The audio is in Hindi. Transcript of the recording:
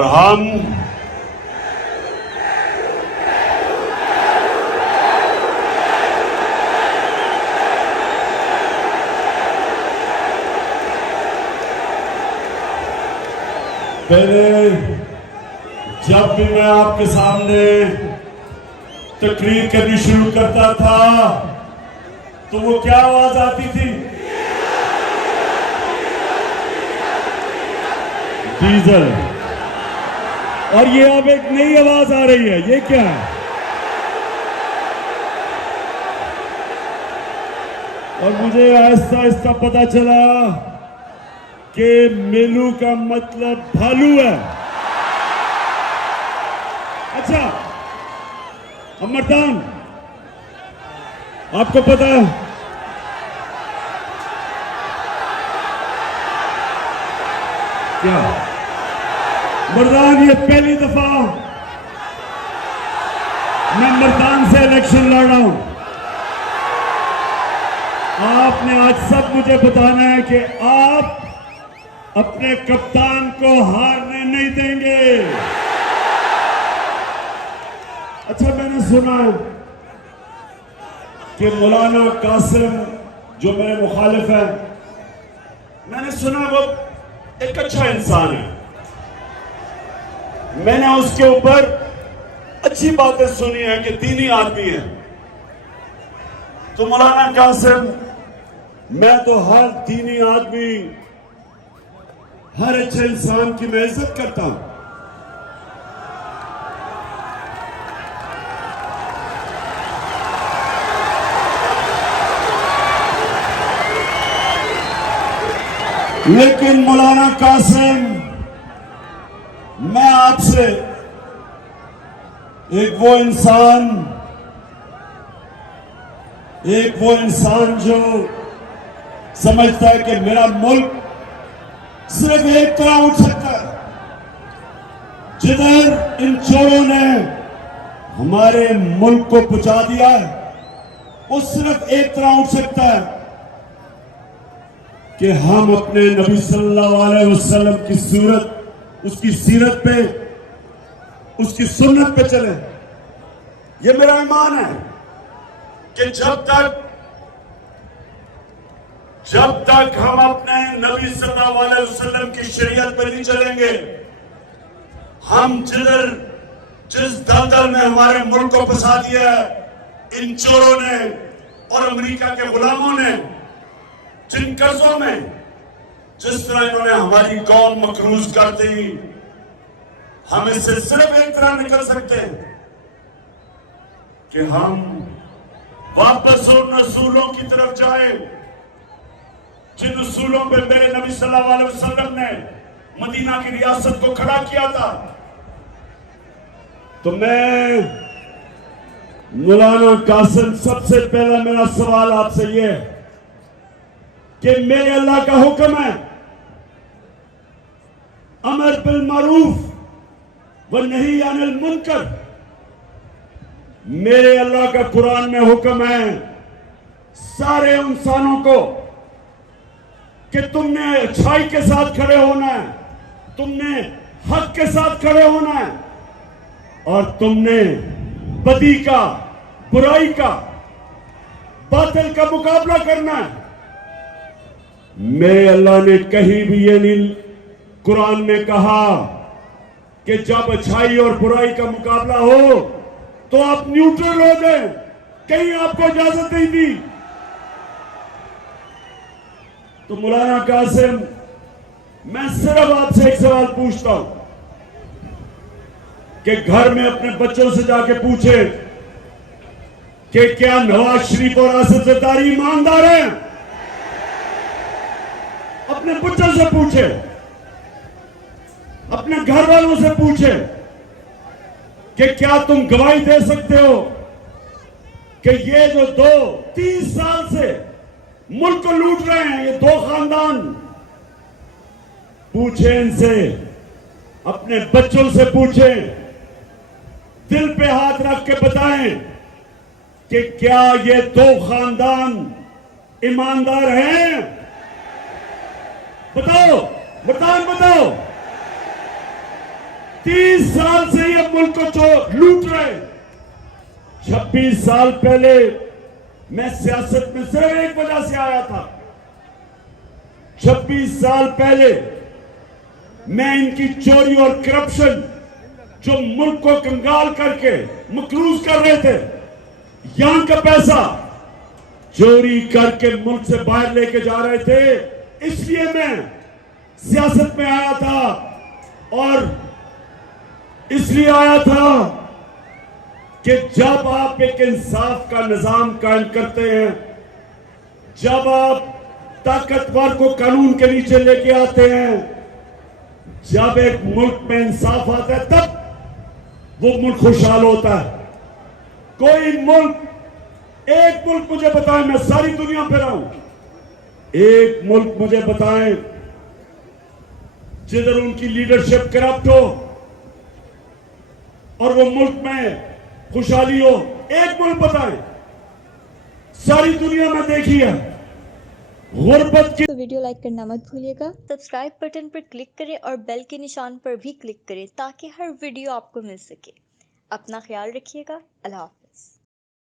और हम पहले जब भी मैं आपके सामने तकरीर करनी शुरू करता था तो वो क्या आवाज आती थी? डीजल। और ये अब एक नई आवाज आ रही है, ये क्या है? और मुझे आहिस्ता आहिस्ता पता चला कि मेलू का मतलब भालू है। अच्छा अमरदान, आपको पता है क्या मर्दान, ये पहली दफा मैं मर्दान से इलेक्शन लड़ रहा हूं। आपने आज सब मुझे बताना है कि आप अपने कप्तान को हारने नहीं देंगे। अच्छा, मैंने सुना कि मौलाना कासिम जो मेरे मुखालिफ है, मैंने सुना वो एक अच्छा इंसान है। मैंने उसके ऊपर अच्छी बातें सुनी है कि दीनी आदमी है। तो मौलाना कासिम, मैं तो हर दीनी आदमी, हर अच्छे इंसान की मैं इज्जत करता हूं, लेकिन मौलाना कासिम, मैं आपसे एक वो इंसान जो समझता है कि मेरा मुल्क सिर्फ एक तरह उठ सकता है, जिधर इन चोरों ने हमारे मुल्क को पहुंचा दिया है, वो सिर्फ एक तरह उठ सकता है कि हम अपने नबी सल्लल्लाहु अलैहि वसल्लम की सूरत, उसकी सीरत पे, उसकी सुन्नत पे चले। ये मेरा ईमान है कि जब तक हम अपने नबी सल्लल्लाहु अलैहि वसल्लम की शरीयत पे नहीं चलेंगे, हम जिस दलदल में हमारे मुल्क को फंसा दिया है इन चोरों ने और अमेरिका के गुलामों ने, जिन कर्जों में जिस तरह इन्होंने हमारी कौम मकरूज कर दी, हम इससे सिर्फ एक तरह निकल सकते हैं कि हम वापस उन असूलों की तरफ जाएं जिन असूलों पे मेरे नबी सल्लल्लाहु अलैहि वसल्लम ने मदीना की रियासत को खड़ा किया था। तो मैं मौलाना कासिम, सबसे पहला मेरा सवाल आपसे यह है कि मेरे अल्लाह का हुक्म है अमर बिल मारूफ व नही अनिल मुनकर। मेरे अल्लाह का कुरान में हुक्म है सारे इंसानों को कि तुमने अच्छाई के साथ खड़े होना है, तुमने हक के साथ खड़े होना है और तुमने बदी का, बुराई का, बातिल का मुकाबला करना है। मेरे अल्लाह ने कहीं भी ये नहीं कुरान में कहा कि जब अच्छाई और बुराई का मुकाबला हो तो आप न्यूट्रल हो जाए, कहीं आपको इजाजत नहीं दी। तो मौलाना कासिम, मैं सिर्फ आपसे एक सवाल पूछता हूं कि घर में अपने बच्चों से जाके पूछे कि क्या नवाज शरीफ और असद जरदारी ईमानदार हैं? अपने बच्चों से पूछे, अपने घर वालों से पूछे कि क्या तुम गवाही दे सकते हो कि ये जो 30 साल से मुल्क को लूट रहे हैं ये दो खानदान, पूछे इनसे, अपने बच्चों से पूछे, दिल पे हाथ रख के बताएं कि क्या ये दो खानदान ईमानदार हैं? बताओ, बताओ। 30 साल से ये मुल्क को लूट रहे। 26 साल पहले मैं सियासत में सिर्फ एक वजह से आया था। 26 साल पहले मैं इनकी चोरी और करप्शन जो मुल्क को कंगाल करके मकरूज कर रहे थे, यहां का पैसा चोरी करके मुल्क से बाहर लेके जा रहे थे, इसलिए मैं सियासत में आया था। और इसलिए आया था कि जब आप एक इंसाफ का निजाम कायम करते हैं, जब आप ताकतवर को कानून के नीचे लेके आते हैं, जब एक मुल्क में इंसाफ आता है, तब वो मुल्क खुशहाल होता है। कोई मुल्क, एक मुल्क मुझे बताएं, मैं सारी दुनिया पे रहा हूं, एक मुल्क मुझे बताएं जिधर उनकी लीडरशिप करप्ट हो और वो मुल्क में खुशहाली हो। एक मुल्क बताएं, सारी दुनिया में देखी है गुर्बत की। तो वीडियो लाइक करना मत भूलिएगा, सब्सक्राइब बटन पर क्लिक करें और बेल के निशान पर भी क्लिक करें ताकि हर वीडियो आपको मिल सके। अपना ख्याल रखिएगा। अल्लाह हाफिज।